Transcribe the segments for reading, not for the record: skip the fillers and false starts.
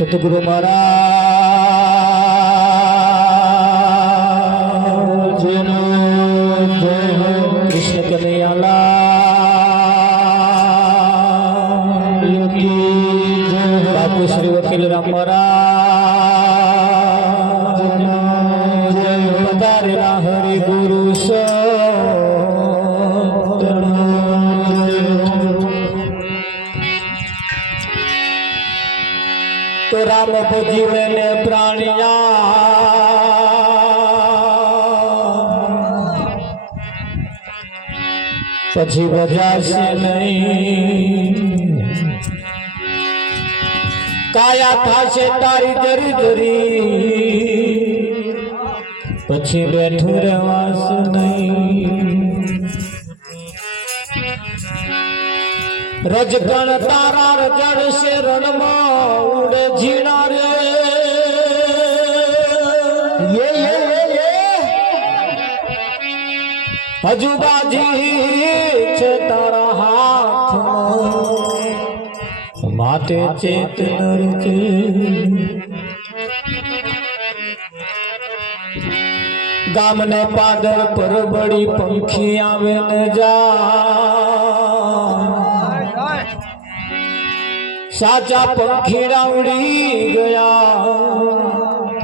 સતગુરુ મહારાજનો જય હો. કૃષ્ણ કનૈયાલાલ કી જય હો. બાપુ શ્રી વકીલ રામ મહારાજનો જય હો. પધારેલા હરિ ગુરુ તો રામ ભજીવે ને પ્રાણિયા પછી ભજાશે નહીં. કાયા થાશે તારી જરી જરી પછી બેઠું રહેવાસ નહીં. રજગણ તારા રજડશે રણમાં ઉડે ઝીણા રે. હજુ બાજી છે તારા હાથમાં માટે ચેત નરજે. ગામને પાદર પર બળી પંખી આવે ને જા. સાચા પંખીડા ઉડી ગયા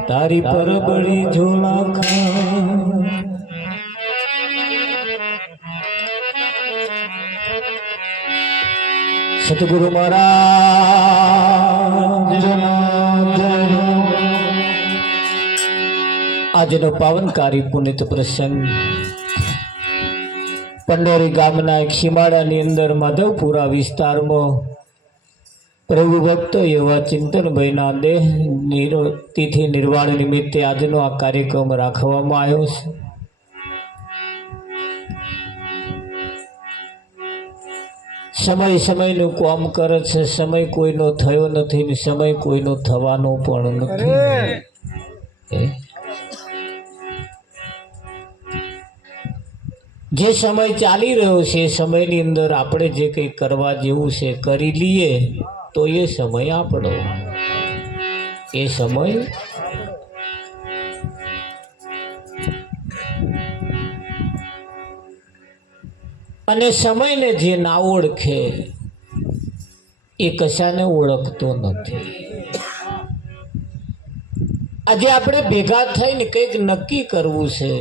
તારી પર બળી ઝોલા ખા. સતગુરુ મહારાજનો જય હો. આજનો પાવનકારી પુનિત પ્રસંગ પંડોરી ગામના એક સીમાડાની અંદર માધવપુરા વિસ્તારમાં પ્રભુ ભક્તો એવા ચિંતનભાઈના દેહ તિથિ નિર્વાણ નિમિત્તે આજનો આ કાર્યક્રમ રાખવામાં આવ્યો છે. સમય સમયનું કામ કરે છે. સમય કોઈનો થયો નથી ને સમય કોઈનો થવાનો પણ નથી. જે સમય ચાલી રહ્યો છે એ સમયની અંદર આપણે જે કંઈ કરવા જેવું છે કરી લઈએ તો એ સમય આપણો. એ સમય અને સમયને જે ના ઓળખે એ કશાને ઓળખતો નથી. આજે આપણે ભેગા થઈને કંઈક નક્કી કરવું છે.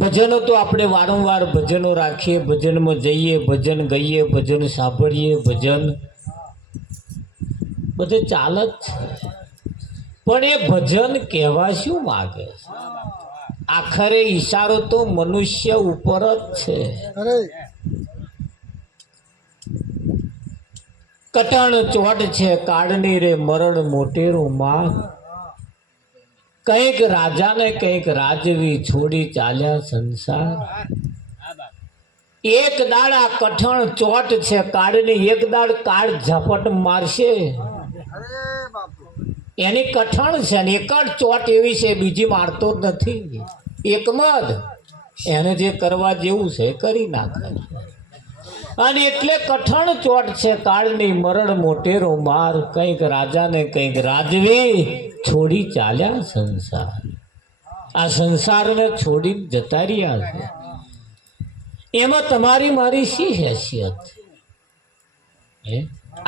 ભજનો તો આપણે વારંવાર ભજનો રાખીએ, ભજનમાં જઈએ, ભજન ગઈએ, ભજન સાંભળીએ, ભજન બધે ચાલે જ છે. પણ એ ભજન કહેવા શું માગે છે? આખરે ઈશારો તો મનુષ્ય ઉપર જ છે. કટણ ચોટ છે કાળની રે મરણ મોટેરું માં. કંઈક રાજાને કંઈક રાજવી છોડી ચાલ્યા સંસાર. એક દાડ આ કઠણ ચોટ છે કાળની, એક દાડ કાળ ઝપટ મારશે. એની કઠણ છે ને એક જ ચોટ એવી છે, બીજી મારતો જ નથી. એકમાં જ એને જે કરવા જેવું છે કરી નાખે. અને એટલે કઠણ ચોટ છે કાળની મરણ મોટેરો માર. કંઈક રાજાને કંઈક રાજવી છોડી ચાલ્યા સંસાર. આ સંસારને છોડી જતા રહ્યા છે. એમાં તમારી મારી શી હેસિયત?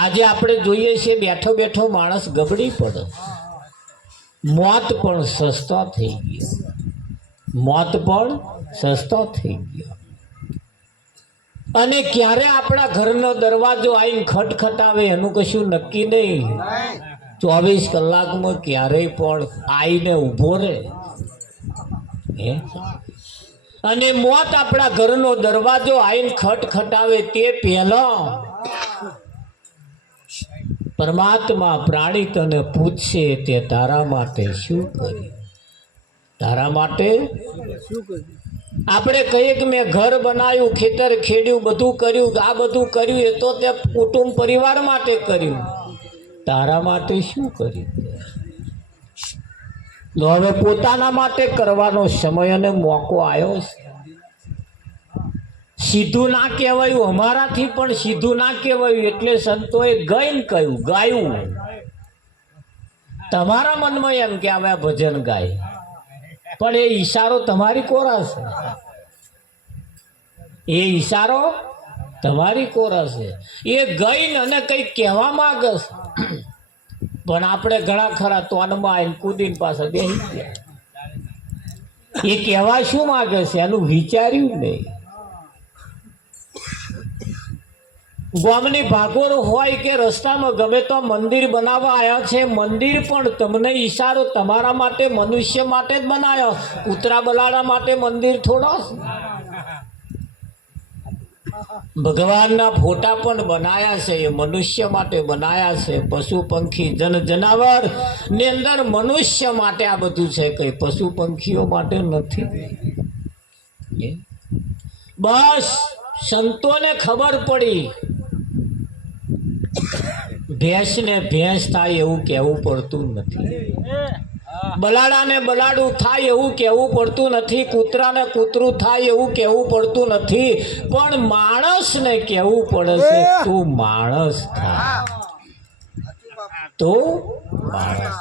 આજે આપણે જોઈએ છીએ બેઠો બેઠો માણસ ગબડી પડે. મોત પણ સસ્તા થઈ ગયો. મોત પણ સસ્તા થઈ ગયો. અને ક્યારે આપણા ઘરનો દરવાજો આવીને ખટખટાવે એનું કશું નક્કી નહીં. 24 કલાકમાં ક્યારેય પણ આવીને ઊભો રહે. અને મોત આપણા ઘરનો દરવાજો આવીને ખટખટાવે તે પહેલા પરમાત્મા પ્રાણી તને પૂછશે તે તારા માટે શું કર્યું? તારા માટે શું કર્યું? આપણે કહીએ કે મેં ઘર બનાવ્યું, ખેતર ખેડ્યું, બધું કર્યું, આ બધું કર્યું, એ તો તે કુટુંબ પરિવાર માટે કર્યું. તારા માટે શું કર્યું? હવે પોતાના માટે કરવાનો સમય અને મોકો આવ્યો છે. સીધું ના કહેવાયું, અમારાથી પણ સીધું ના કહેવાયું, એટલે સંતોએ ગઈને કહ્યું, ગાયું. તમારા મનમાં એમ કે હવે આ ભજન ગાય, પણ એ ઈશારો તમારી કોરા છે, એ ઈશારો તમારી કોરા છે. એ ગઈને અને કંઈક કહેવા માંગે છે, પણ આપણે ઘણા ખરા તોનમાં આવીને કૂદીને પાછા બેસી ગયા. એ કહેવા શું માંગે છે એનું વિચાર્યું નહીં. ગામની ભાગોળ હોય કે રસ્તામાં ગમે તો મંદિર બનાવવા આવ્યા છે, મંદિર પણ તમને ઈશારો તમારા માટે, મનુષ્ય માટે જ બનાવ્યો. કૂતરા બલાડા માટે મંદિર થોડો. ભગવાનના ફોટા પણ બનાયા છે, એ મનુષ્ય માટે બનાયા છે. પશુ પંખી જન જનાવર ની અંદર મનુષ્ય માટે આ બધું છે, કઈ પશુ પંખીઓ માટે નથી. બસ સંતોને ખબર પડી, ભેંસને ભેંસ થાય એવું કહેવું પડતું નથી, બલાડાને બલાડું થાય એવું કહેવું પડતું નથી, કૂતરાને કૂતરું થાય એવું કહેવું પડતું નથી, પણ માણસને કહેવું પડે છે, તું માણસ થા, તું માણસ.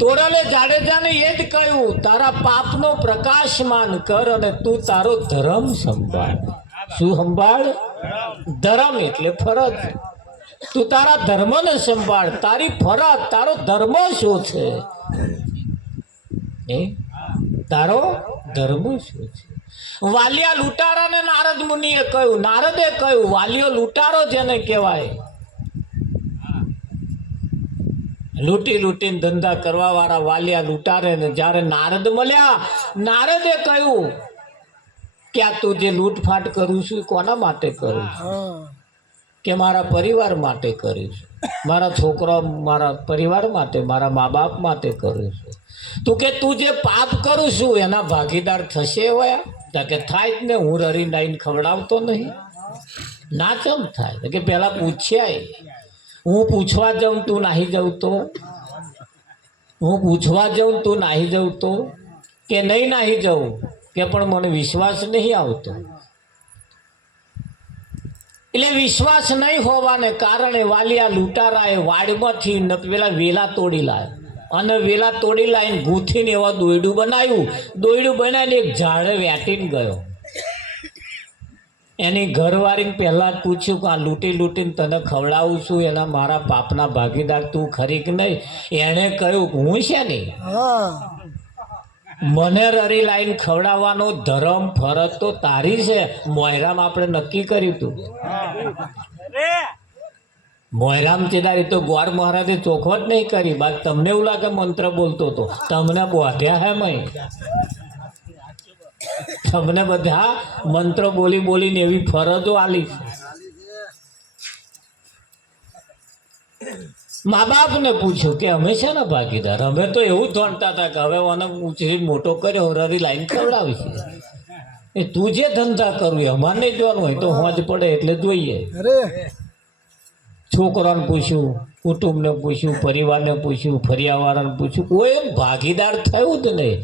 તોરલે જાડેજાને એ જ કહ્યું, તારા પાપનો પ્રકાશમાન કર અને તું તારો ધર્મ સંભાળ. શું સંભાળ? ધર્મ એટલે ફરજ. તું તારા ધર્મને સંભાળ, તારી ફરજ, તારો ધર્મ શું છે? તારો ધર્મ શું છે? વાલિયા લૂંટારાને નારદ મુનિએ કહ્યું, નારદે કહ્યું, વાલિયો લૂંટારો જેને કહેવાય, લૂંટી લૂંટીને ધંધા કરવા વાળા વાલિયા લૂંટારે ને જ્યારે નારદ મળ્યા, નારદે કહ્યું કે આ તું જે લૂંટફાટ કરું છું કોના માટે કરું છું? કે મારા પરિવાર માટે કરું છું, મારા છોકરા, મારા પરિવાર માટે, મારા મા બાપ માટે કરું છું. તું કે તું જે પાપ કરું છું એના ભાગીદાર થશે વયા? કે થાય જ ને, હું રરી નાઈને ખવડાવતો નહીં. ના ચમ થાય? કે પેલા પૂછ્યા, હું પૂછવા જાઉં તું નાહી જાઉં તો, હું પૂછવા જાઉં તું નાહી જાઉં તો, કે નહીં નાહી જાઉં, કે પણ મને વિશ્વાસ નહીં આવતો. એટલે વિશ્વાસ નહીં હોવાને કારણે વાલિયા લૂંટારાએ વાડમાંથી પેલા વેલા તોડી લાવ્યા, અને વેલા તોડી લાવીને ગૂંથીને એવા દોયડું બનાવ્યું. દોયડું બનાવીને એક ઝાડે વેટીને ગયો. એની ઘરવાળીને પહેલા જ પૂછ્યું કે આ લૂંટી લૂંટીને તને ખવડાવું છું, એના મારા પાપના ભાગીદાર તું ખરી કે નહીં? એણે કહ્યું કે હું છે નહીં, મને રરી લાઈન ખવડાવવાનો ધર્મ ફરજ તો તારી છે. મોયરામ આપણે નક્કી કર્યું હતું, મોયરામ ચેદારી તો ગોર મહારાજે ચોખવટ નહીં કરી. બાદ તમને એવું લાગે મંત્ર બોલતો હતો, તમને બોધ્યા હે મય, તમને બધા મંત્ર બોલી બોલીને એવી ફરજો આલી. મા બાપને પૂછ્યું કે અમે છે ને ભાગીદાર, અમે તો એવું ધોનતા હતા કે હવે મને ઉછરી મોટો કર્યો, રરી લાઈન ખવડાવી છે. એ તું જે ધંધા કરવું એ અમારે નહીં જોવાનું હોય તો હોજ પડે એટલે જોઈએ. છોકરાને પૂછ્યું, કુટુંબને પૂછ્યું, પરિવારને પૂછ્યું, ફરિયાવાળાને પૂછ્યું, કોઈ ભાગીદાર થયું જ નહીં.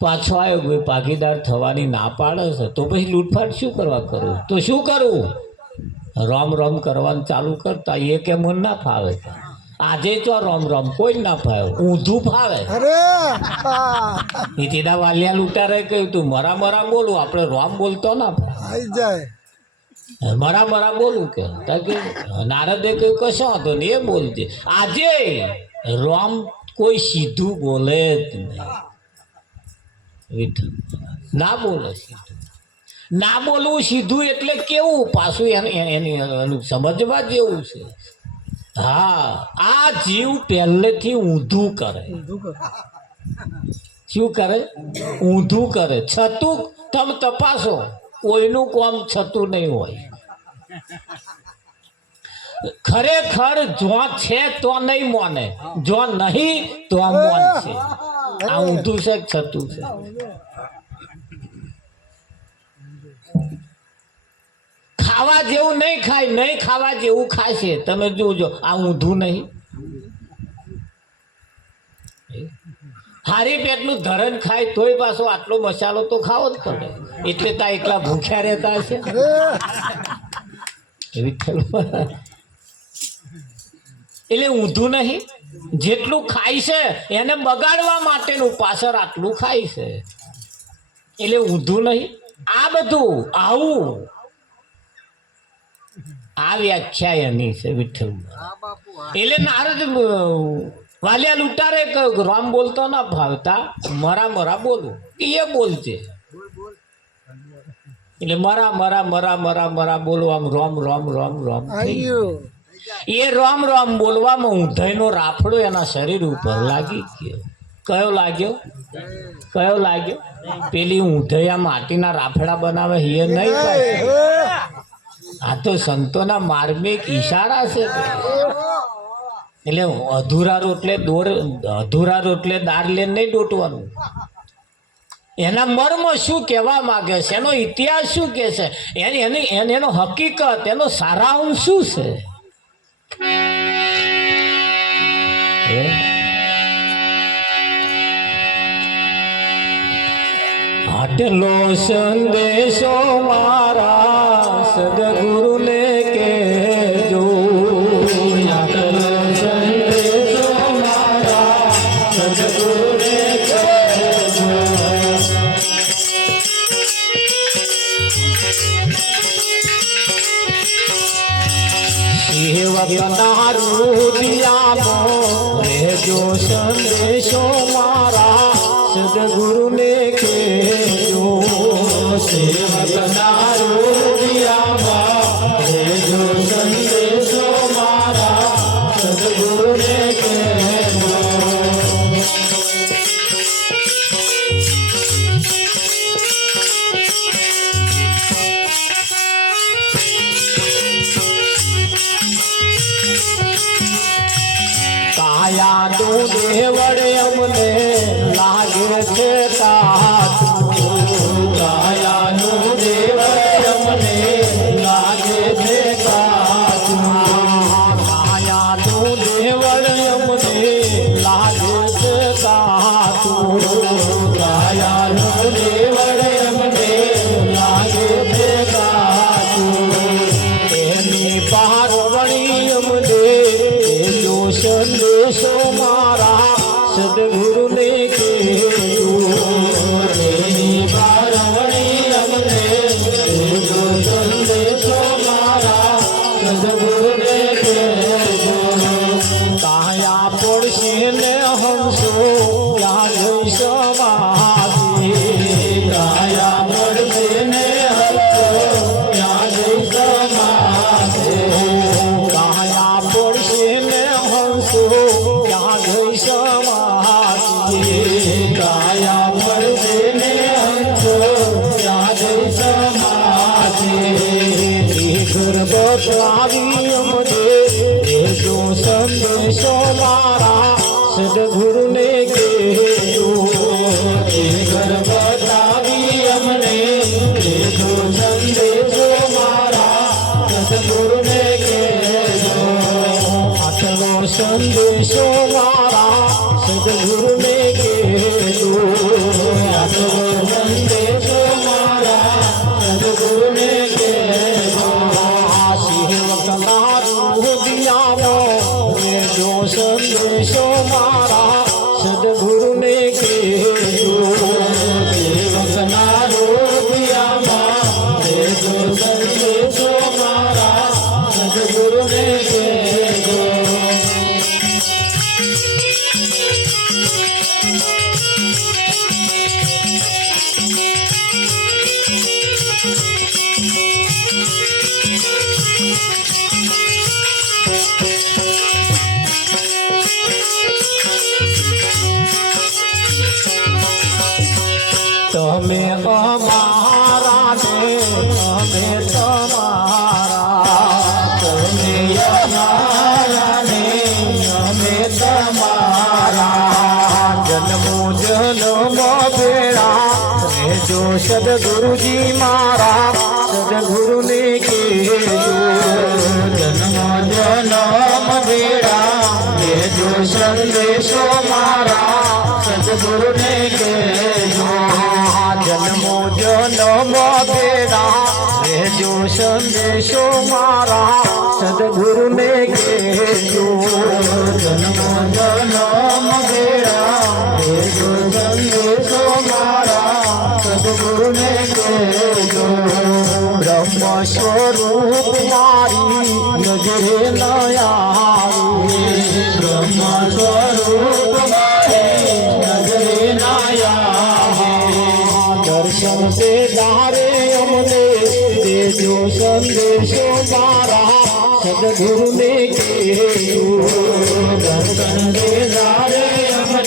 પાછો આવ્યો, કોઈ ભાગીદાર થવાની ના પાડે છે તો પછી લૂંટફાટ શું કરવા કરવું? તો શું કરવું? રોમ રોમ કરવાનું ચાલુ કરતા. એ કે મને ના ફાવે, આજે તો રોમ રોમ કોઈ ના ફાવે, ઊંધું ફાવે. નીતિના વાલિયા લૂંટારે કહ્યું તું મરા મરા બોલું, આપણે રોમ બોલતો ના ફાવે, મરા મરા બોલું કે નારદે કહ્યું કશો હતો ને એ બોલજે. આજે રોમ કોઈ સીધું બોલે જ નહીં, ના બોલે સીધું. ના બોલવું સીધું એટલે કેવું પાછું એનું સમજવા જેવું છે. હા, આ જીવ પહેલેથી ઊંધું કરે. શું કરે? ઊંધું કરે. છતું તમે તપાસો, કોઈનું કામ છતું નહીં હોય. ખરેખર જો છે તો નહીં મોને, જો નહીં તો આ મોન છે. આ ઊંધું છે, છતું છે. ખાવા જેવું નહીં ખાય, નહીં ખાવા જેવું ખાશે. તમે જોજો, આ ઊંધું નહીં. હારી પેટનું ધરણ ખાય તોય પાછો આટલો મસાલો તો ખાવો જ પડે એટલે તા એકલા ભૂખ્યા રહેતા હશે એટલે ઊંધું નહીં જેટલું ખાય છે એને બગાડવા માટેનું પાછળ આટલું ખાય છે એટલે ઊંધું નહીં આ બધું આવું આ વ્યાખ્યા એની છે વિઠ્ઠલ એટલે નારદ વાલિયા લૂંટારે રામ બોલતો ના ભાવતા મરા મરા બોલું એ બોલશે એટલે મરા મરા મરા મરા મરા બોલવા રોમ રોમ રોમ રોમ એ રોમ રોમ બોલવામાં ઊંધાઈનો રાફડો એના શરીર ઉપર લાગી ગયો કયો લાગ્યો કયો લાગ્યો પેલી ઊંધાઈ આ માટીના રાફડા બનાવે એ નહીં આ તો સંતોના માર્મિક ઈશારા છે એટલે અધૂરા રોટલે દાળ લઈને નહીં દોટવાનું એના મર્મ શું કહેવા માંગે છે એનો ઇતિહાસ શું કે છે એનો હકીકત એનો સારાંશ શું છે આટલો સંદેશો મારા સદગુરુને કહેજો આટલો સંદેશો મારા સદગુરુને કહેજો સેવકના રુદિયામાં રહેજો સંદેશો મારા સદગુરુને કહેજો સેવકના રુદિયામાં રહેજો સંદેશો મારા સદગુરુને કહેજો કાયાનું દેવળ અમને લાગે છે કાયાનું દેવળ અમને લાગે છે કાયાનું દેવળ અમને લાગે છે કાયાનું દેવળ અમને લાગે છે એની પારવણી અમને સંદેશો મારા સદગુરુને કહેજો એની પારવણી અમને સંદેશો મારા સદગુરુને કહેજો કાયા પડશે ને હંસો ત્યાં જઈ સમાધિ કાયા પડશે ને હંસો ત્યાં જઈ સમાધિ કાયા પડશે ને ત્યાં ગઈ સમાધિ કાયા પડશે ને હંસો ત્યાં ગઈ સમાધિ ગર્ભ આવી અમને જો સંદેશો મારા સદગુરુને કહેજો ગર્ભ આવી અમને જો સંદેશો મારા સદગુરુને કહેજો આટલો સંદેશો મારા સદગુરુને કહેજો આટલો સંદેશો મારા સદગુરુને કહેજો સેવકના રુદિયામાં રહેજો સંદેશો મારા સદગુરુને કહેજો સેવકના રુદિયામાં રહેજો સંદેશો મારા સદગુરુને કહેજો તમે અમારા ને અમે તમારા તમે અમારા ને અમે તમારા જન્મો જન્મ ભેળા રહેજો સદગુરુજી મારા સદગુરુને કહેજો જન્મ જન્મ ભેળા રહેજો સંદેશો મારા સદગુરુને કહેજો જન્મો જન્મ બેડા રહેજો સંદેશો મારા સદગુરુને કહેજો જન્મો જન્મ બેડા રહેજો સંદેશો મારા સદગુરુને કહેજો બ્રહ્મ સ્વરૂપ મારી નજરે ન આવી બ્રહ્મ સ્વરૂપ મારી નજરે ન આવી દર્શન દે દારે અમને દેજો સંદેશો મારા સદગુરુને કહેજો દર્શન દે દારે અમને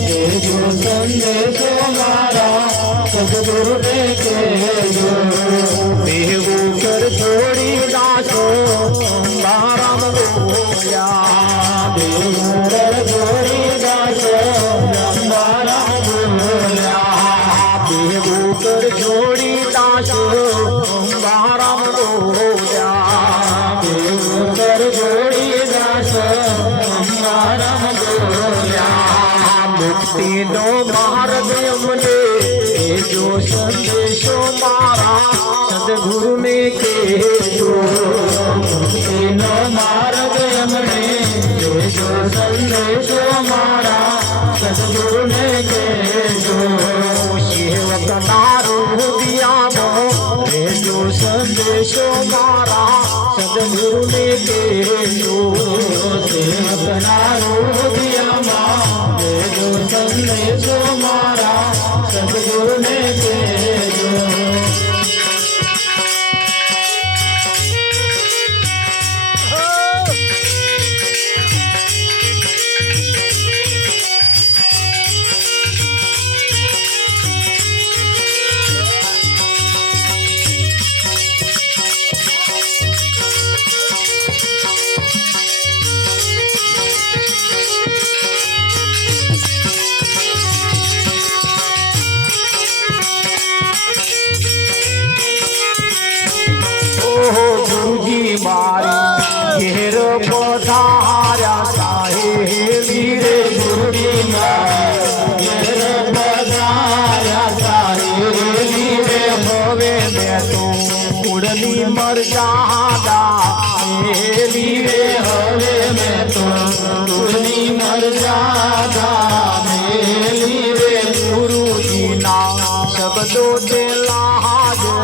દેજો સંદેશો મારા સદગુરુને કહેજો દેવું કર થોડી દાસો રામ બોલ્યા દેવું કર થોડી દાસો રામ બોલ્યા દેવું કર થોડી દાસો રામ બોલ્યા દેવું કર થોડી દાસો રામ બોલ્યા મુક્તિનો માર્ગ અમને જો સંદેશો મારા સદગુરુને કહેજો મુક્તિનો માર્ગ અમને જો સંદેશો મારા સદગુરુને કહેજો સેવકના હૃદયામાં રહેજો સંદેશો મારા સદગુરુને કહેજો સેવકના હૃદયામાં રહેજો સંદેશો મારા સદગુરુને કહેજો ગુરુજી મારી ઘેર પધાર્યા સાહેબી રે ગુરુજી મારી ઘેર પધાર્યા સાહેબી રે હવે મેં તો કુડલી મરજાદા મેલી રે હવે મેં તો કુડલી મરજાદા મેલી રે ગુરુજીના શબ્દો તે લાજો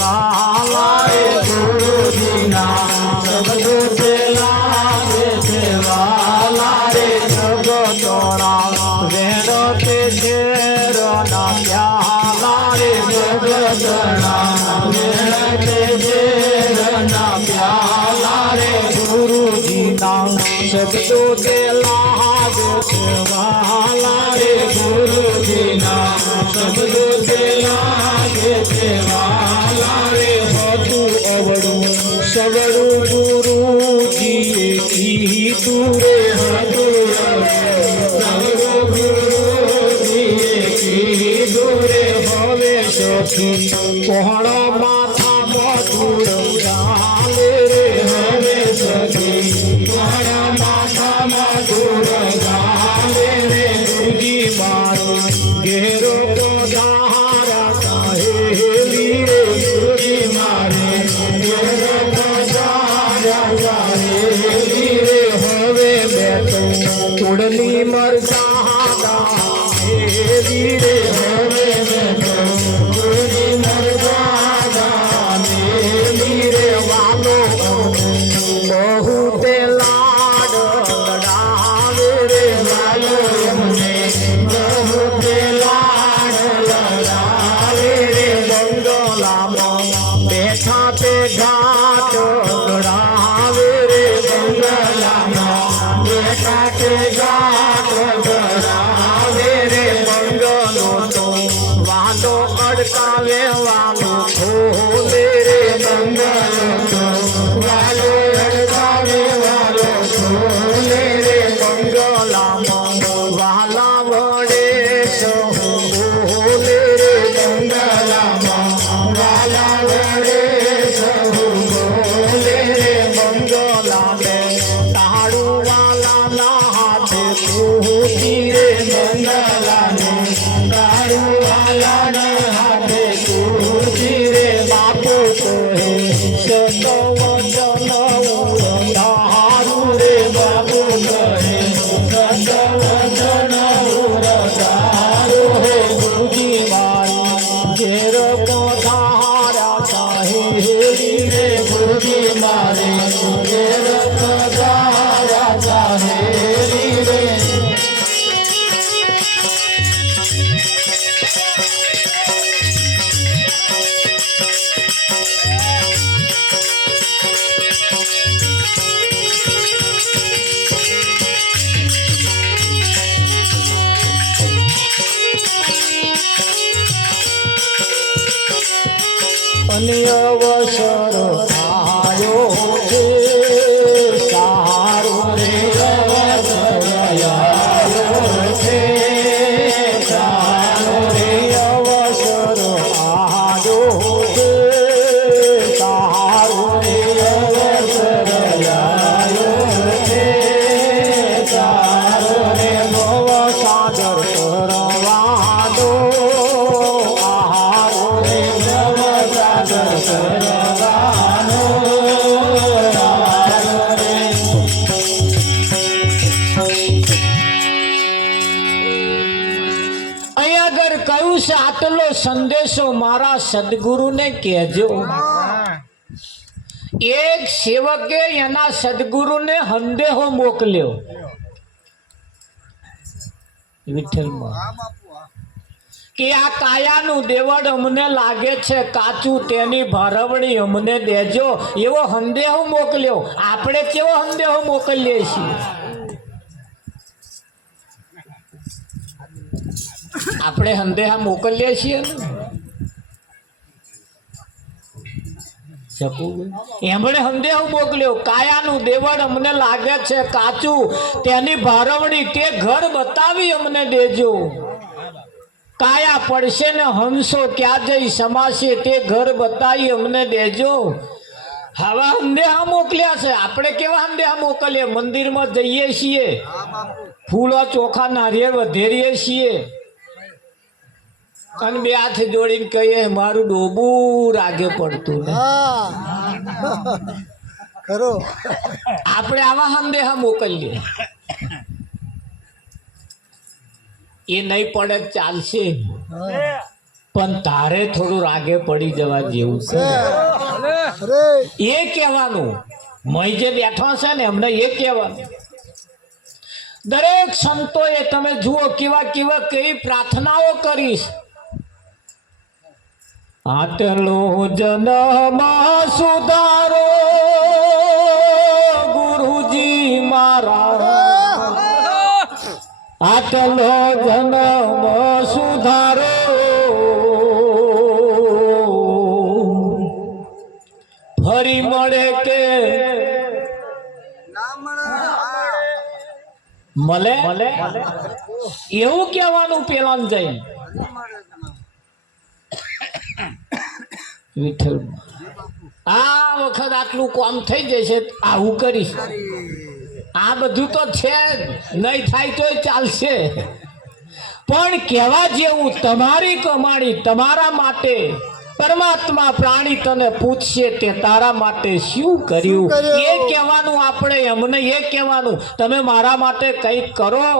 વાલા રે ગુરુજીના શબ્દો તે લાગે છે વાલા રે જગતોના વેણ તે ઝેરના પ્યાલા રે જગતોના વેણ તે ઝેરના પ્યાલા રે ગુરુજીના શબ્દો તે લાગે છે વાલા રે ગુરુજીના શબ્દો તે લાગે છે વાલા રે હતું અવળું સવળું ગુરુજીએ કીધું રે હતું સવળું ગુરુજીએ કીધું રે હવે સખી કોહણો માથા મધુર ગાલે રે હવે સખી કોહણો માથા મધુર ગાલે રે ગુરુજી મારો ઘેરો પધારા સાહેબી રે ગુરુજી મારે ઘેરો પધારા સાહેબી રે હવે મેં તો કુડલી મરજાદા મેલી રે હવે મેં તો કુડલી મરજાદા મેલી રે વાલો બહુ તે લાડ લડાવે રે વાલો અમને બહુ તે લાડ લડાવે રે બંગલામાં બેઠા તે ઘાટ લડાવે રે બંગલામાં બેઠા તે ઘાટ અવસર આવ્યો છે સારો રે અવસર આવ્યો છે સારો રે અવસર આવ્યો છે સારો રે અવસર આવ્યો છે સારો રે ભવ સાગર કરવાનો આહારો રે ભવ સાગર કરવાનો આહારો રે અહીંયા આગળ કહ્યું છે આટલો સંદેશો મારા સદગુરુને કહેજો. એક સેવકે એના સદગુરુને સંદેહો મોકલ્યો વિઠ્ઠલમાં કે આ કાયાનું દેવળ અમને લાગે છે કાચું, તેની ભરવણી અમને દેજો. એવો સંદેહો મોકલ્યો. આપણે કેવો સંદેહો મોકલીએ છીએ? આપણે સંદેહા મોકલીએ છીએ ને. એમણે સંદેહ મોકલ્યો કાયાનું દેવળ અમને લાગે છે કાચું, તેની ભારવણી તે ઘર બતાવી અમને દેજો. કાયા પડશે ને હંસો ક્યાં જઈ સમાશે, તે ઘર બતાવી અમને દેજો. હવા સંદેહા મોકલ્યા છે. આપણે કેવા સંદેહા મોકલીએ? મંદિરમાં જઈએ છીએ, ફૂલો ચોખા નારિયેળ વધેરીએ છીએ અને બે હાથ જોડીને કહીએ મારું ડોબું રાગે પડતું ને. આપણે આવા સંદેહા મોકલીએ. એ નહીં પડે ચાલશે, પણ તારે થોડું રાગે પડી જવા જેવું છે એ કહેવાનું. મય જે બેઠા છે ને એમને એ કહેવાનું. દરેક સંતોએ તમે જુઓ કેવા કેવા કેવી પ્રાર્થનાઓ કરીશ. આટલો જન્મમાં સુધારો ગુરુજી મારા, આટલો જન્મ સુધારો ફરી મળે કે મળે એવું કહેવાનું પેલા જઈ વિઠ્ઠલ આ વખત આટલું કામ થઈ જશે, આવું કરીશ. આ બધું તો છે જ, નહીં થાય તો ચાલશે. પણ કહેવા જેવું તમારી કમાણી તમારા માટે પરમાત્મા પ્રાણી તને પૂછશે તે તારા માટે શું કર્યું એ કહેવાનું. આપણે એમને એ કહેવાનું તમે મારા માટે કંઈક કરો.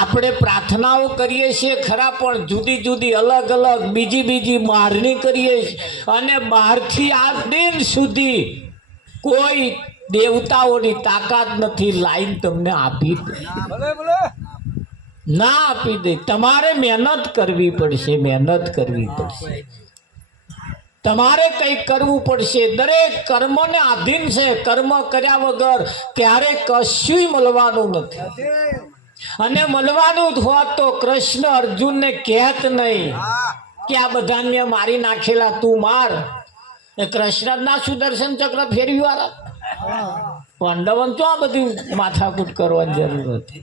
આપણે પ્રાર્થનાઓ કરીએ છીએ ખરા, પણ જુદી જુદી અલગ અલગ બીજી મારણી કરીએ છીએ. અને બહારથી આ દિન સુધી કોઈ દેવતાઓની તાકાત નથી લાઈન તમને આપી દે, ના આપી દે. તમારે મહેનત કરવી પડશે, મહેનત કરવી પડશે. તમારે કંઈક કરવું પડશે. દરેક કર્મને આધીન છે. કર્મ કર્યા વગર ક્યારે કશું મળવાનું નથી. અને મળવાનું હોત તો કૃષ્ણ અર્જુનને કહેત નહીં કે આ બધાને મેં મારી નાખેલા, તું માર. કૃષ્ણ ના સુદર્શન ચક્ર ફેરવી વાળા પાંડવન તો આ બધી માથાકૂટ કરવાની જરૂર હતી.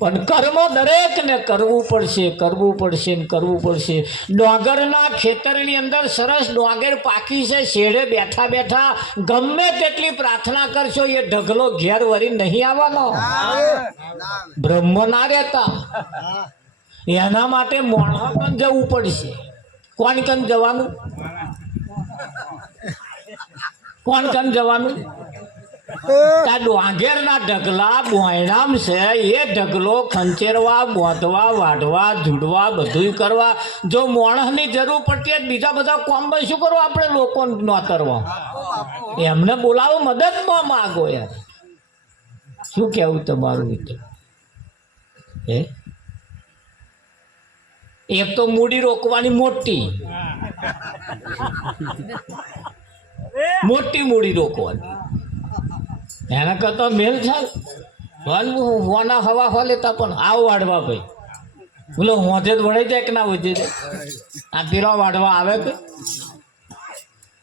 પણ કર્મ દરેકને કરવું પડશે, કરવું પડશે ને કરવું પડશે. ડોંગરના ખેતરની અંદર સરસ ડોંગર પાકી છે, શેડે બેઠા બેઠા ગમે તેટલી પ્રાર્થના કરશો એ ઢગલો ઘેર વરી નહીં આવવાનો. બ્રહ્મ ના રહેતા. એના માટે મોણા પણ જવું પડશે. કોણ કન જવાનું? કોણ કન જવાનું? ડોંગેરના ઢગલા બોયણામ છે. એ ઢગલો ખંચેરવા, બોંધવા, વાઢવા, ઝૂડવા બધું કરવા. જો માણસની જરૂર પડતી બીજા બધા કોમમાં શું કરવું? આપણે લોકો નોતરવા એમને બોલાવો, મદદમાં માગો. યાર શું કેવું તમારું? હે એક તો મૂડી રોકવાની મોટી મૂડી રોકવાની. એના કરતા મેલ ચાલ હોના હવા હો લેતા પણ આવ વાળવા ભાઈ બોલો હોજે જ વળાઈ જાય કે ના હોજે જાય આ પીરો વાળવા આવે તો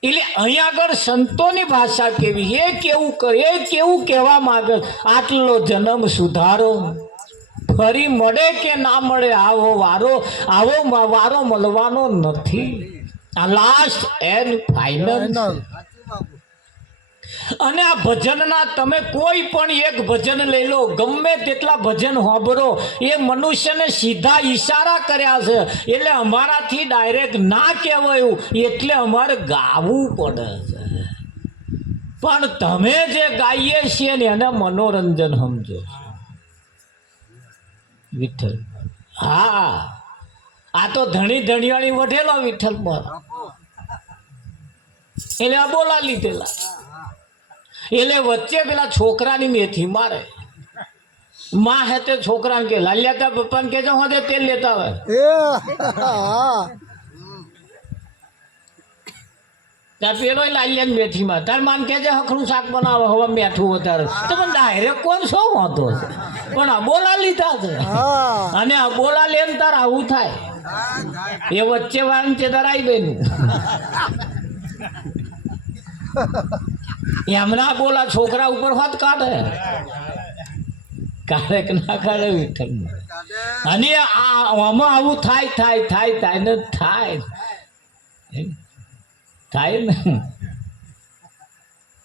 એટલે અહીંયા આગળ સંતોની ભાષા કેવી એ કેવું કહેવા માંગે આટલો જન્મ સુધારો ફરી મળે કે ના મળે આવો વારો મળવાનો નથી આ લાસ્ટ એન્ડ ફાઇનલ અને આ ભજનના તમે કોઈ પણ એક ભજન લઈ લો ગમે તેટલા ભજન હોબરો એ મનુષ્યને સીધા ઈશારા કર્યા છે એટલે અમારાથી ડાયરેક્ટ ના કહેવાયું એટલે અમારે ગાવું પડે છે પણ તમે જે ગાઈએ છીએ ને એને મનોરંજન સમજો વિઠ્ઠલ હા આ તો ધણી ધણિયાળી વઢેલો વિઠ્ઠલ પર એટલે આ બોલા લીધેલા એટલે વચ્ચે પેલા છોકરાની મેથી મારે માં હે તે છોકરાને કે લાલ્યા તા પપ્પાને કેજો હોદે તેલ લેતા હોય ત્યાં પેલો લાલ્યા મેથીમાં તાર માન કેજે હખડું શાક બનાવે હવે મેઠું વધારે તો પણ ડાયરેક્ટ કોણ શું વાંધો છે પણ આ બોલા લીધા છે અને આ બોલા લે તાર આવું થાય એ વચ્ચે વાળું છે તાર આવી બેન એમના બોલા છોકરા ઉપર હાથ કાઢે કાઢે ના કાઢે વિઠ્ઠલ અને આમાં આવું થાય ને થાય ને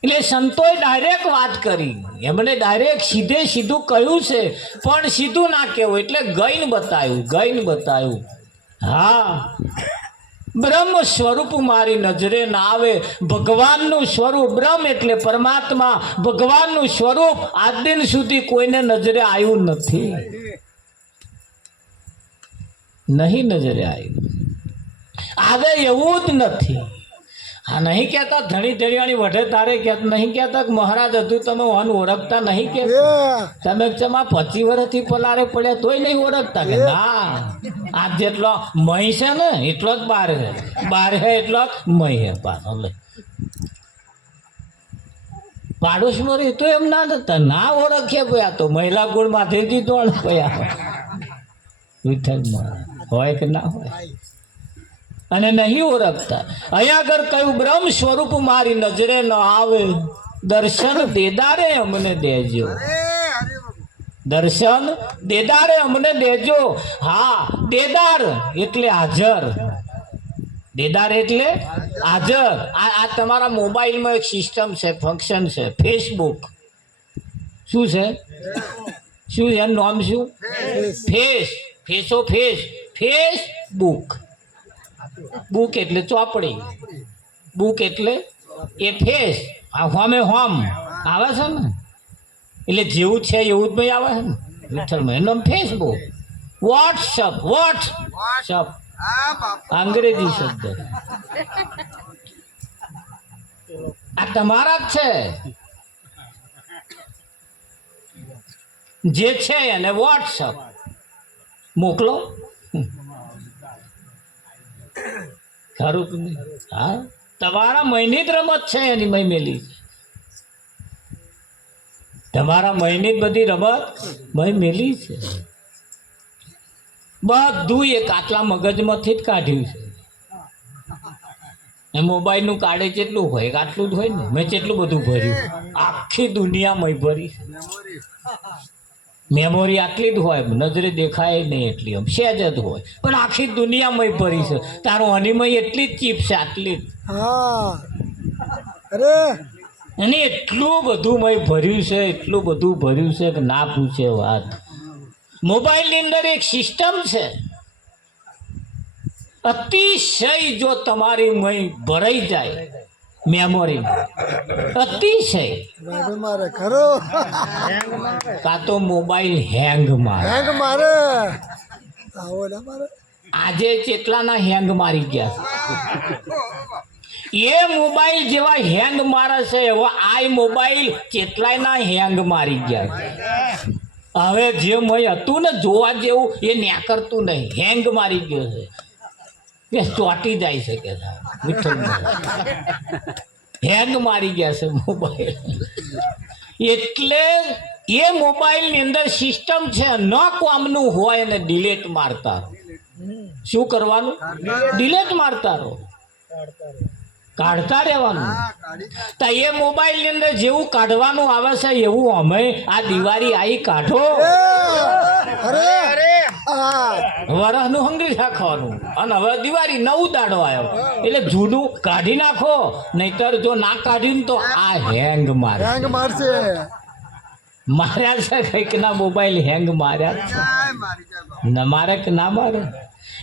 એટલે સંતોએ ડાયરેક્ટ વાત કરી એમણે ડાયરેક્ટ સીધું કહ્યું છે પણ સીધું ના કહેવું એટલે ગઈને બતાવ્યું હા બ્રહ્મ સ્વરૂપ મારી નજરે ના આવે ભગવાનનું સ્વરૂપ બ્રહ્મ એટલે પરમાત્મા ભગવાનનું સ્વરૂપ આજ દિન સુધી કોઈને નજરે આવ્યું નથી નજરે આવ્યું આવે એવું જ નથી આ નહીં કહેતા ધણી ધણિયાણી વઢે તારે નહીં કહેતા કે મહારાજ હતું તમે ઓન ઓળખતા નહીં કે તમે ચમા 25 વર્ષથી પલારે પડ્યા તોય નહીં ઓળખતા કે ના આ જેટલો મહી છે ને એટલો જ બાર હે એટલો જ મહી હે પાછો લે પાડોશમાં રહી તો એમ ના ઓળખીએ ભાઈ આ તો મહિલા ગુણ માંથી દીધો વિઠ્ઠલ હોય કે ના હોય અને નહીં ઓળખતા અહીંયા આગળ કયું બ્રહ્મ સ્વરૂપ મારી નજરે ન આવે દર્શન દેદારે અમને દેજો દર્શન દેદારે અમને દેજો હા દેદાર એટલે હાજર દેદાર એટલે હાજર આ તમારા મોબાઈલમાં એક સિસ્ટમ છે ફંક્શન છે ફેસબુક શું છે એનું નામ શું ફેસબુક બુક એટલે ચોપડી બુક એટલે એ ફેસ હોમે હોમ આવે છે ને એટલે જેવું છે એવું જ ભાઈ આવે છે ને વિઠ્ઠલમાં એનું નામ ફેસબુક વોટ્સઅપ અંગ્રેજી શબ્દ આ તમારા જ છે જે છે એને વોટ્સઅપ મોકલો ખરું હા તમારા મહિની જ રમત છે એની મય મેલી તમારા મહિની બધી રમત મય મેલી છે બધું એક આટલા મગજમાંથી જ કાઢ્યું છે એ મોબાઈલનું કાઢે જેટલું હોય આટલું જ હોય ને મેં જેટલું બધું ભર્યું આખી દુનિયામાં ભરી મેમોરી આટલી જ હોય નજરે દેખાય નહીં એટલી આમ સહેજ જ હોય પણ આખી દુનિયામાં ભરી છે તારું હનીમય એટલી જ ચીપ છે આટલી જ અને એટલું બધું મય ભર્યું છે કે ના પૂછે વાત મોબાઈલની અંદર એક સિસ્ટમ છે અતિશય જો તમારી મય ભરાઈ જાય મેમોરી અતિશય કાં તો મોબાઈલ હેંગ મારે આજે કેટલાના હેંગ મારી ગયા એ મોબાઈલ જેવા હેંગ મારે છે એવા આ મોબાઈલ કેટલાયના હેંગ મારી ગયા હવે જે મય હતું ને જોવા જેવું એ ન્યા કરતું નહીં હેંગ મારી ગયો છે એ ચોટી જાય છે કે વિઠ્ઠલ હેંગ મારી ગયા છે મોબાઈલ એટલે એ મોબાઈલની અંદર સિસ્ટમ છે, ન કામનું હોય એને ડિલેટ મારતા રહો. શું કરવાનું? ડિલેટ મારતા રહો, કાઢતા રહેવાનું. તો એ મોબાઈલની અંદર જેવું કાઢવાનું આવે છે એવું અમે આ દિવાળી આવી કાઢો, વરસનું હંગરી રાખવાનું. અને હવે દિવાળી નવું દાડો આવ્યો એટલે જૂનું કાઢી નાખો, નહીતર જો ના કાઢ્યું તો આ હેંગ મારશે. માર્યા છે કંઈક ના મોબાઈલ હેંગ માર્યા છે, ના મારે કે ના મારે.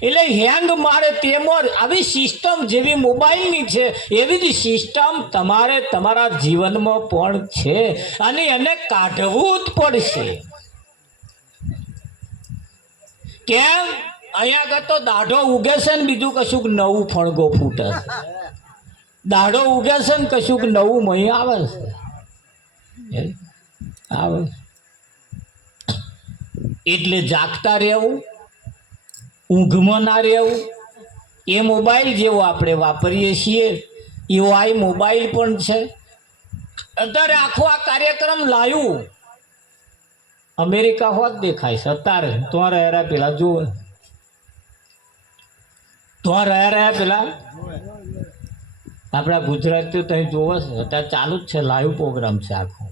એટલે હેંગ મારે તેમ આવી સિસ્ટમ જેવી મોબાઈલની છે એવી જ સિસ્ટમ તમારે તમારા જીવનમાં પણ છે, અને એને કાઢવું જ પડશે. કેમ? અહીંયા આગળ તો દાઢો ઉગે છે ને બીજું કશુંક નવું ફણગો ફૂટે છે. દાઢો ઉગે છે ને કશુંક નવું મહી આવે છે, આવે. એટલે જાગતા રહેવું, ઊંઘમાં ના રહેવું. એ મોબાઈલ જેવો આપણે વાપરીએ છીએ એવો આ મોબાઈલ પણ છે. અત્યારે આખો આ કાર્યક્રમ લાવ્યું અમેરિકા હોત દેખાય છે અત્યારે. તો રહ્યા પેલા જુઓ, તો રહ્યા પેલા આપણા ગુજરાતીઓ ત્યાં જોવે છે. અત્યારે ચાલુ જ છે, લાઈવ પ્રોગ્રામ છે આખો.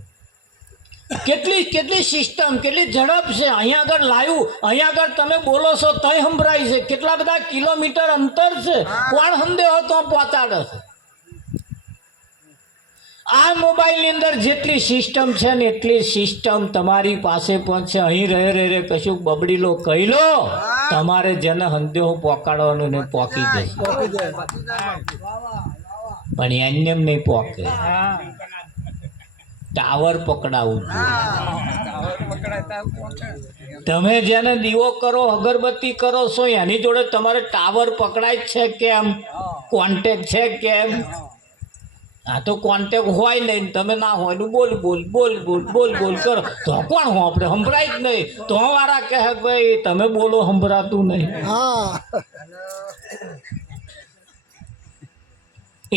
કેટલી સિસ્ટમ, કેટલી ઝડપ છે. અહીંયા આગળ લાઈવ, અહીંયા આગળ તમે બોલો છો તય સંભળાય છે. કેટલા બધા કિલોમીટર અંતર છે, કોણ સંદેહ તો પહોંચાડે છે. આ મોબાઈલની અંદર જેટલી સિસ્ટમ છે ને એટલી સિસ્ટમ તમારી પાસે પણ છે. અહીં રહે કશું બબડીલો કહી લો, તમારે જેને સંદેહો પોકાડવાનું ને પોકી જશે, પણ એને એમ નહીં પોકે. ટાવર પકડાવું જોઈએ. તમે જેને દીવો કરો, અગરબત્તી કરો છો એની જોડે તમારે ટાવર પકડાય છે કેમ? કોન્ટેક્ટ છે કેમ? આ તો કોન્ટેક્ટ હોય નહીં, તમે ના હોય ને બોલ કરો તો કોણ હો આપણે સંભળાય જ નહીં. તો વાળા કહે ભાઈ તમે બોલો સંભળાતું નહીં.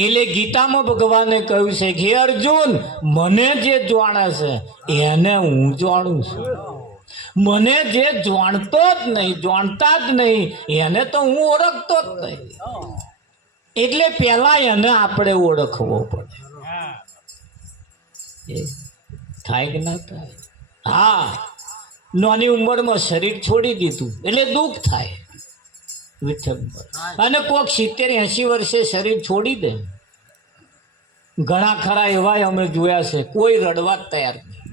એટલે ગીતામાં ભગવાને કહ્યું છે કે અર્જુન, મને જે જાણે છે એને હું જાણું છું. મને જે જાણતો જ નહીં, જાણતા જ નહીં એને તો હું ઓળખતો જ નહીં. એટલે પેલા એને આપણે ઓળખવો પડે. થાય કે ના થાય? હા, નાની ઉંમરમાં શરીર છોડી દીધું એટલે દુઃખ થાય. અને કોક 70-80 વર્ષે શરીર છોડી દે. ઘણા ખરા એવા અમે જોયા છે, કોઈ રડવા જ તૈયાર નહીં.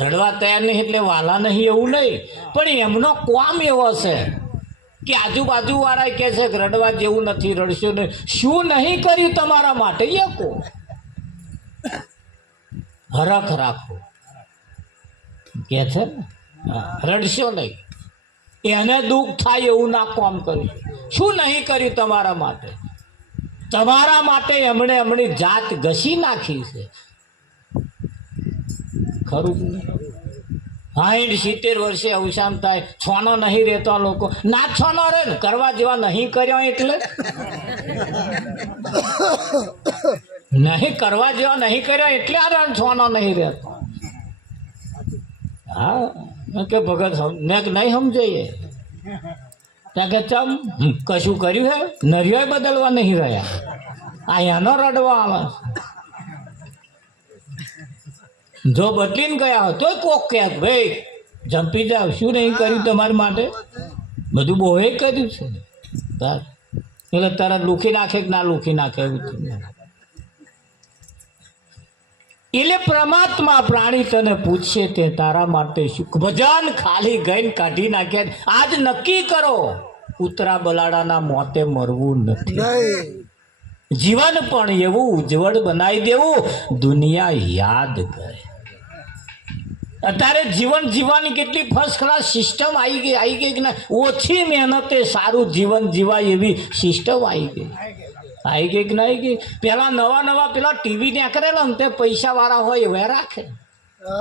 રડવા તૈયાર નહીં એટલે વાલા નહીં એવું નહીં, પણ એમનો કામ એવો છે કે આજુબાજુ વાળા કહે છે કે રડવા જેવું નથી, રડશો નહીં. શું નહીં કર્યું તમારા માટે એ કહો. હરખ રાખો કે છે ને, રડશો નહીં. એને દુઃખ થાય એવું ના કામ કર્યું. શું નહીં કર્યું તમારા માટે? તમારા માટે એમણે એમની જાત ઘસી નાખી છે. ખરું? 60-70 વર્ષે અવસાન થાય, છોનો નહીં રહેતા લોકો. ના છોનો રે ને, કરવા જેવા નહીં કર્યો એટલે નહીં કરવા જેવા નહીં કર્યો એટલે આ છોનો નહીં રહેતો. હા કે ભગત ને નહીં સમજાઈએ ત્યાં કે ચમ કશું કર્યું હે? નરિયો બદલવા નહીં રહ્યા, આ એનો રડવા આવે. જો બદલીને ગયા હોય તોય કોક કહે ભાઈ જંપી જાવ, શું નહીં કર્યું તમારા માટે? બધું બહુ કર્યું છે. એટલે તરત લૂખી નાખે કે ના લૂખી નાખે એવું. એટલે પરમાત્મા પ્રાણી તને પૂછશે તે તારા માટે શું? ભજન ખાલી ગઈને કાઢી નાખ્યા. આજ નક્કી કરો, કૂતરા બલાડાના મોતે મરવું નથી. જીવન પણ એવું ઉજ્જવળ બનાવી દેવું દુનિયા યાદ કરે. અત્યારે જીવન જીવવાની કેટલી ફર્સ્ટ ક્લાસ સિસ્ટમ આવી ગઈ કે ના, ઓછી મહેનતે સારું જીવન જીવાય એવી સિસ્ટમ આવી ગઈ કે ના આવી ગઈ. પેલા નવા પેલા ટીવી નીકળેલા ને તે પૈસા વાળા હોય એવા રાખે.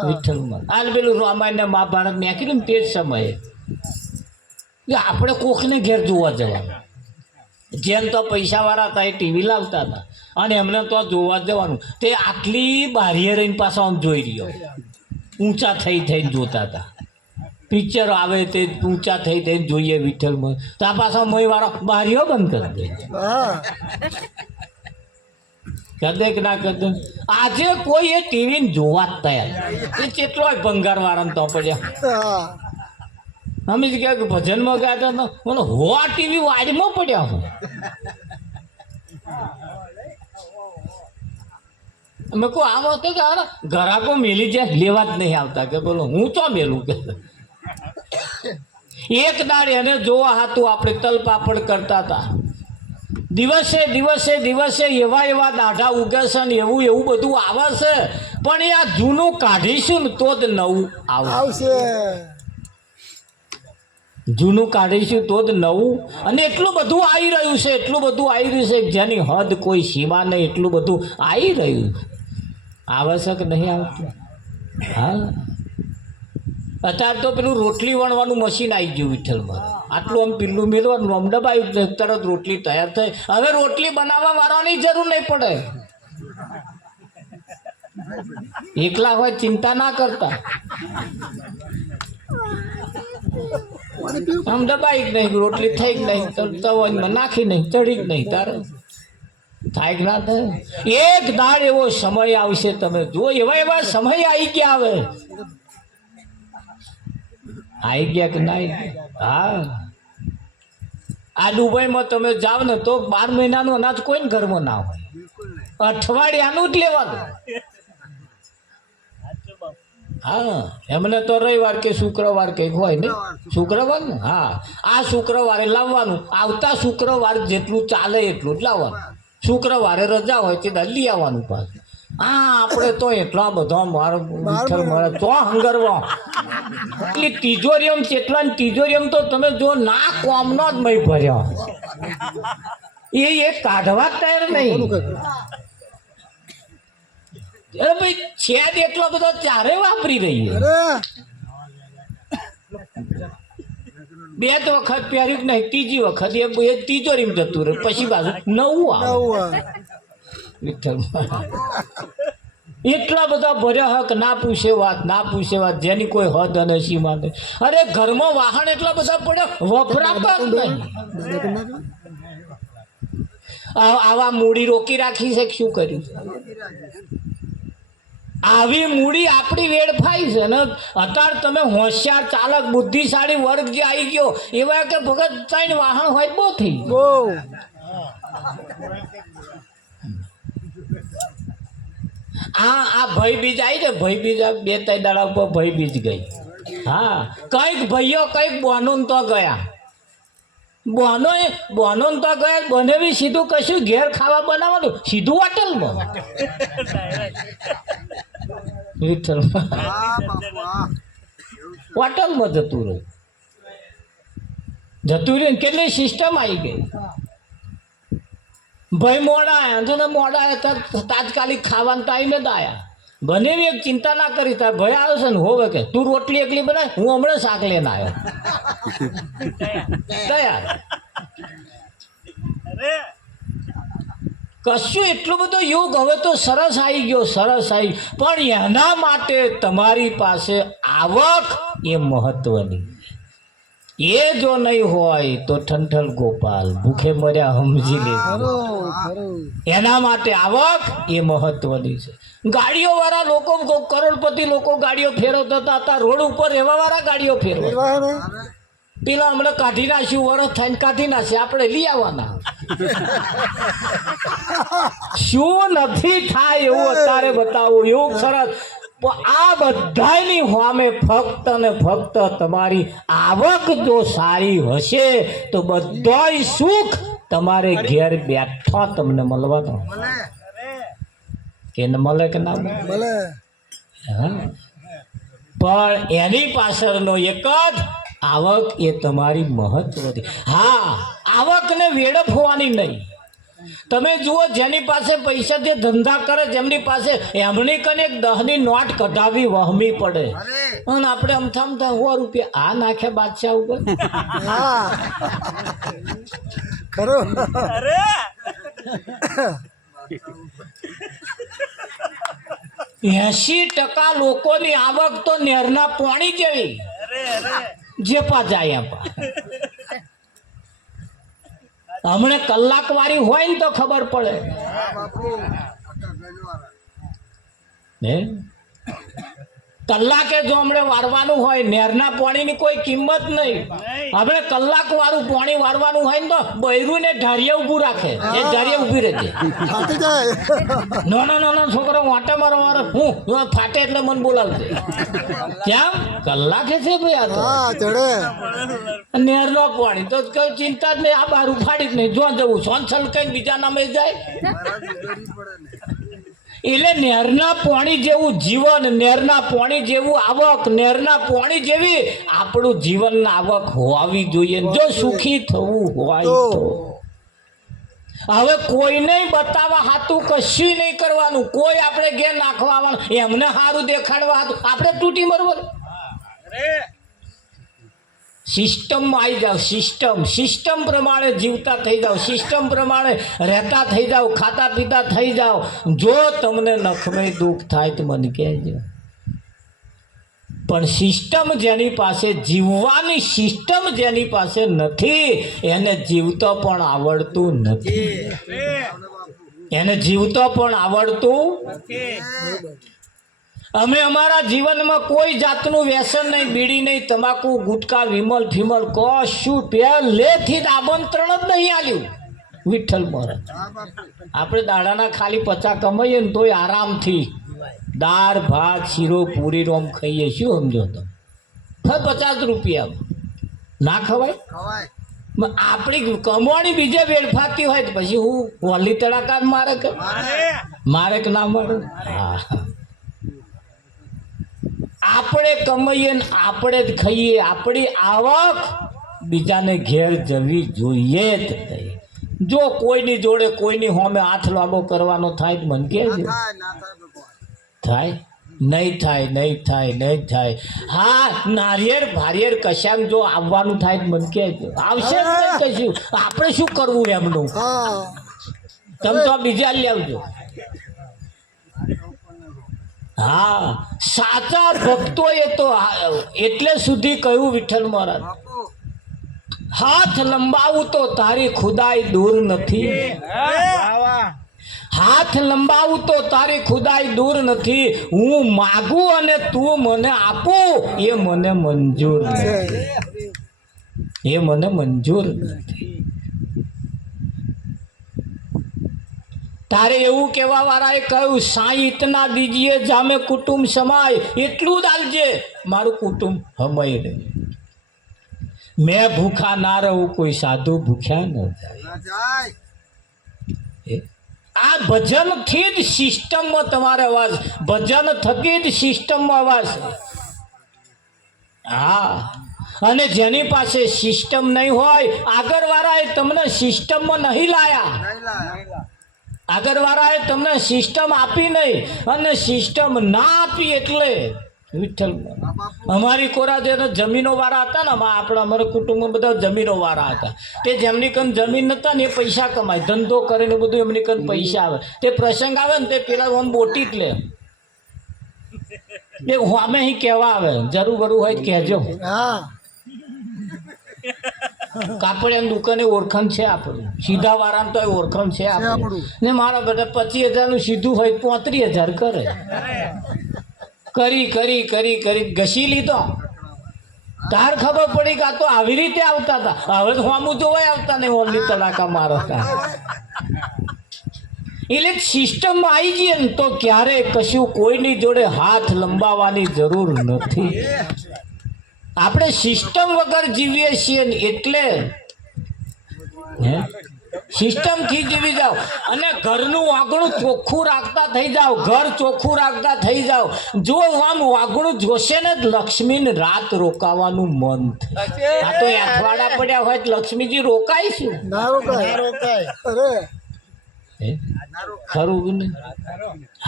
વિઠ્ઠલમાં હાલ પેલું રામાયણ ને મહાભારત નીકળ્યું ને તે જ સમયે આપણે કોકને ઘેર જોવા જવાનું. જેમ તો પૈસા વાળા હતા એ ટીવી લાવતા હતા અને એમને તો જોવા જવાનું. તે આટલી બારીએ રહીને પાછા આમ જોઈ રહ્યો. ઊંચા થઈને જોતા હતા. પિક્ચર આવે તે ઊંચા થઈને જોઈએ વિઠ્ઠલમાં. તો આ પાછા મોય વાળો બારીઓ બંધ કરી દે. કદે કે ના કદે આજે કોઈ એ ટીવી જોવા જ તૈયાર. એ કેટલો ભંગાર વાળા તો પડ્યા. અમે જ કે ભજનમાં ગયા હતા મને હોવા ટીવી વાજમાં પડ્યા હું. મેં કહું આ વખતે કે ઘરાકો મેલી જાય લેવા જ નહીં આવતા કે બોલો હું તો મેલું કે એક દાડ એને જોવા હતું આપણે તલપાપડ કરતા હતા. દિવસે દિવસે દિવસે એવા દાઢા ઉગે છે ને એવું બધું આવે છે. પણ એ આ જૂનું કાઢીશું ને તો જ નવું આવશે. જૂનું કાઢીશું તો જ નવું. અને એટલું બધું આવી રહ્યું છે, એટલું બધું આવી રહ્યું છે જેની હદ કોઈ સીમા નહીં. એટલું બધું આવી રહ્યું આવે છે કે નહીં આવતું? હા, અત્યારે તો પેલું રોટલી વણવાનું મશીન આવી ગયું વિઠ્ઠલમાં. આટલું આમ પીલું મેળવાનું આમ દબાયું તરત રોટલી તૈયાર થઈ. હવે રોટલી બનાવવા વાળવાની જરૂર નહીં પડે. એકલા હોય ચિંતા ના કરતા. આમ દબાઈ જ નહીં, રોટલી થઈ જ નહીં, તવામાં નાખી નહીં, ચડી જ નહીં. તારે થાય કે ના થાય? એક દાડ એવો સમય આવશે, તમે જો એવા સમય આવી ગયા. હવે આવી ગયા કે ના? હા, આ દુબઈમાં તમે જાઓ ને તો 12 મહિનાનું અનાજ કોઈને ઘરમાં ના હોય. અઠવાડિયાનું જ લેવાનું. હા, એમને તો રવિવાર કે શુક્રવાર કંઈક હોય ને. શુક્રવાર ને? હા, આ શુક્રવારે લાવવાનું. આવતા શુક્રવાર જેટલું ચાલે એટલું જ લાવવાનું. શુક્રવારે રજા હોય તે લઈ આવવાનું પાછું. હા, આપણે તો એટલા બધા મારો તો હંગરવા એટલી તિજોરીમ કેટલા તિજોરીમ તો તમે જો ના કોમનો જ મય ભર્યા. એ કાઢવા તૈયાર નહીં. અરે ભાઈ છે જ એટલો બધો ચારે વાપરી રહી. બે જ વખત પહેર્યું કે નહીં, ત્રીજી વખત એ તિજોરીમ જતું રહે. પછી બાજુ નવું આવે. એટલા બધા ભર્યા હક ના પૂછે વાત, ના પૂછે વાત, જેની કોઈ હદ અને સીમા નહીં. અરે ઘરમાં વાહન એટલા બધા પડ્યા વપરાતા જ નહીં. આવા મૂડી રોકી રાખી છે, શું કર્યું? આવી મૂડી આપણી વેડફાઈ છે ને. અત્યારે તમે હોશિયાર ચાલક બુદ્ધિશાળી વર્ગ જે આવી ગયો એવા કે ભગત 3 વાહન હોય બહુ થઈ ગયું. આ ભય બીજ આવી છે. ભય બીજ 2-3 દાડા ઉપર ભય બીજ ગઈ. હા, કઈક ભાઈઓ કઈક બોનો તો ગયા. બોનો તો ગયા. બનેવી સીધું કશું ઘેર ખાવા બનાવવાનું, સીધું હોટલમાં. હોટલમાં જતું રહ્યું. કેટલી સિસ્ટમ આવી ગઈ. ભાઈ મોડા આવ્યા તો મોડા આવ્યા તાત્કાલિક ખાવાના ટાઈમે જ આવ્યા. બને એક ચિંતા ના કરી. તાર ભાઈ આવ્યો છે ને હોવે કે તું રોટલી એકલી બનાય, હું હમણાં શાક લઈને આવ્યો. તૈયાર. કશું એટલો બધો યોગ હવે તો સરસ આવી ગયો, સરસ આવી. પણ એના માટે તમારી પાસે આવક એ મહત્વની. એ જો નહીં હોય તો ઠંઠલ ગોપાલ ભૂખે મર્યા સમજી લે. એના માટે આવક એ મહત્વની છે. ગાડીઓ વાળા લોકો, કરોડપતિ લોકો ગાડીઓ ફેરવતા હતા. રોડ ઉપર રહેવા વાળા ગાડીઓ ફેરવા. પેલા હમણાં કાઢી નાખ્યું, વરસ થઈને કાઢી નાખશે, આપણે લઈ આવવાના. શું નથી થાય એવું અત્યારે બતાવું. એવું સરસ. આ બધાની સામે ફક્ત ને ફક્ત તમારી આવક જો સારી હશે તો બધાય સુખ તમારે ઘેર બેઠા તમને મળવાનો. કે મળે કે ના મળે? પણ એની પાછળનો એક જ આવક એ તમારી મહત્વની. હા, આવકને વેડફવાની નહીં. તમે જુઓ જેની પાસે પૈસા જે ધંધા કરે જેમની પાસે એમની કને 10ની નોટ કઢાવી વહમી પડે. અને આપણે અમથા 100 રૂપિયા આ નાખે બાદશાહ ઉપર. ખરો. 80% લોકોની આવક તો નેરના પોણી જેવી જે પા જાય એમ પા. હમણે કલાક વાળી હોય ને તો ખબર પડે ને. કલાકે જો હમણે વારવાનું હોય નેરના પાણીની કોઈ કિંમત નહીં. આપણે કલાક વાળું પાણી વારવાનું હોય ને તો બૈરું ને ઢારીએ ઊભું રાખે, એ ઢારીએ ઊભી રહેજે. નાનો છોકરો વાંટા મારવા હું ફાટે એટલે મને બોલાવજે. કેમ કલાકે છે ભાઈ આ તો નેરનો પાણી તો કઈ ચિંતા જ નહીં. આ બાર ઉફાડી જ નહીં. જો જવું સોન છલકાઈ બીજા નામે જાય. એટલે નેરના પાણી જેવું જીવન, નેરના પાણી જેવું આવક, નેરના પાણી જેવી આપણું જીવન આવક હોવી જોઈએ જો સુખી થવું હોય તો. હવે કોઈને બતાવવા હાતું કશું નહીં કરવાનું. કોઈ આપણે ઘેર નાખવાનું, એમને સારું દેખાડવા હાતું આપણે તૂટી મરવાનું. સિસ્ટમમાં આવી જાઓ. સિસ્ટમ પ્રમાણે જીવતા થઈ જાઓ, સિસ્ટમ પ્રમાણે રહેતા થઈ જાઓ, ખાતા પીતા થઈ જાઓ. જો તમને નખમે દુઃખ થાય તો મને કહેજો. પણ સિસ્ટમ જેની પાસે, જીવવાની સિસ્ટમ જેની પાસે નથી એને જીવતો પણ આવડતું નથી. એને જીવતો પણ આવડતું નથી. અમે અમારા જીવનમાં કોઈ જાતનું વ્યસન નહીં, બીડી નહીં, તમાકુ, ગુટકા, વિમલ ફિમલ કશું પહેલેથી જ આમંત્રણ જ નહીં આલ્યું. વિઠ્ઠલ મહારાજ આપણે દાડાના ખાલી 50 કમાઈએ ને તોય આરામથી દાળ ભાત શીરો પૂરી રોમ ખાઈએ. શું સમજો તો 50 રૂપિયા ના ખવાય? આપણી કમાણી બીજે વેડફાતી હોય તો પછી હું વલી તડાકા મારે કે ના મારે? હા, આપણે કમાઈએ ને આપણે જ ખાઈએ. આપણી આવક બીજાને ઘેર જવી જોઈએ જ. જો કોઈની જોડે કોઈની હોમે હાથ લાંબો કરવાનો થાય તો મને કહેજો. થાય નહીં થાય, નહીં થાય, નહીં થાય. હા, નારિયેર ભારિયેર કશામ જો આવવાનું થાય તો મને કહેજો. આવશે જ નહીં કશું. આપણે શું કરવું એમનું? તમે તો બીજા લઈ આવજો. હા, સાચા ભક્તો એ તો એટલે સુધી કહ્યું વિઠ્ઠલ મહારાજ, હાથ લંબાવું તો તારી ખુદાઈ દૂર નથી. હાથ લંબાવું તો તારી ખુદાઈ દૂર નથી. હું માગું અને તું મને આપું એ મને મંજૂર નથી. એ મને મંજૂર નથી. તારે એવું કહેવા વાળાએ કહ્યું, સાઈ ઇતના દીજીએ જામે કુટુંબ સમાય. એટલું જ આલજે મારું કુટુંબ હમાઈ રહે. મેં ભૂખા ના રહું, કોઈ સાધુ ભૂખ્યા ન જાય. આ ભજનથી જ સિસ્ટમમાં તમારે અવાજ, ભજન થકી જ સિસ્ટમમાં અવાજ. હા, અને જેની પાસે સિસ્ટમ નહીં હોય, આગળવાળાએ તમને સિસ્ટમમાં નહીં લાયા. આગળવાળાએ તમને સિસ્ટમ આપી નહીં, અને સિસ્ટમ ના આપી એટલે વિઠ્ઠલ અમારી કોરા જે જમીનો વાળા હતા ને, અમારા કુટુંબમાં બધા જમીનો વાળા હતા. તે જેમની કન જમીન નતા ને એ પૈસા કમાય, ધંધો કરીને બધું એમની કન પૈસા આવે. તે પ્રસંગ આવે ને તે પેલા ઓન બોટી જ લે. એ અમે અહીં કહેવા આવે, જરૂર બરું હોય કહેજો. કાપડિયાની દુકાને ઓળખાણ છે આપણું, સીધા વાળાને તો ઓળખાણ છે આપણું. ને મારા બેટા 25,000 સીધું હોય 35,000 કરે. કરી કરી કરી કરી ઘસી લીધો. તાર ખબર પડી કે આ તો આવી રીતે આવતા હતા. હવે તો આમું જોવાય આવતા નહીં, ઓલી તડાકા મારતા. એટલે સિસ્ટમમાં આવી જઈએ ને તો ક્યારે કશું કોઈની જોડે હાથ લંબાવવાની જરૂર નથી. આપણે સિસ્ટમ વગર જીવીએ છીએ ને એટલે સિસ્ટમથી જીવી જાઓ અને ઘરનું વાગણું ચોખ્ખું રાખતા થઈ જાઓ. ઘર ચોખ્ખું રાખતા થઈ જાઓ. જો આમ વાગણું જોશે ને લક્ષ્મીને રાત રોકાવાનું મન થાય. આ તો અઠવાડા પડ્યા હોય તો લક્ષ્મીજી રોકાય છે? ના રોકાય. ખરું ને?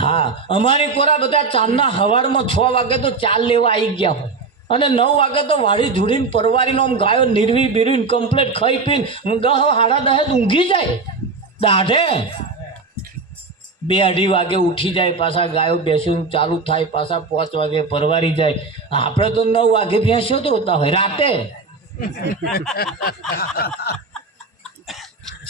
હા, અમારી કોરા બધા ચાંદના હવારમાં 6 વાગે તો ચાલ લેવા આવી ગયા હોય, અને 9 વાગે તો વાળી ધૂળીને પરવારીનો આમ ગાયો નિરવી બીરવીને કમ્પ્લેટ ખાઈ પીને 10 સાડા 10 ઊંઘી જાય. દાઢે 2-2:30 વાગે ઉઠી જાય, પાછા ગાયો બેસું ચાલુ થાય, પાછા 5 વાગે પરવારી જાય. આપણે તો 9 વાગે ભેંસો ધોતા હોય રાતે.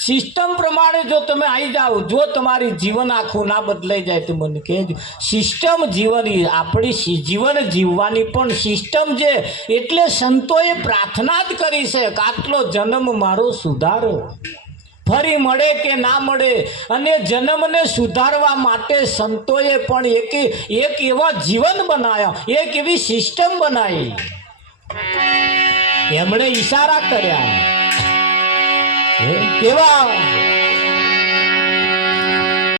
સિસ્ટમ પ્રમાણે જો તમે આવી જાઓ, જો તમારી જીવન આખું ના બદલાઈ જાય તો મને કહેજો. સિસ્ટમ જીવન, આપણી જીવન જીવવાની પણ સિસ્ટમ છે. એટલે સંતોએ પ્રાર્થના જ કરી છે કે આટલો જન્મ મારો સુધારો, ફરી મળે કે ના મળે. અને જન્મને સુધારવા માટે સંતોએ પણ એક એવા જીવન બનાવ્યા, એક એવી સિસ્ટમ બનાવી. એમણે ઈશારા કર્યા કેવા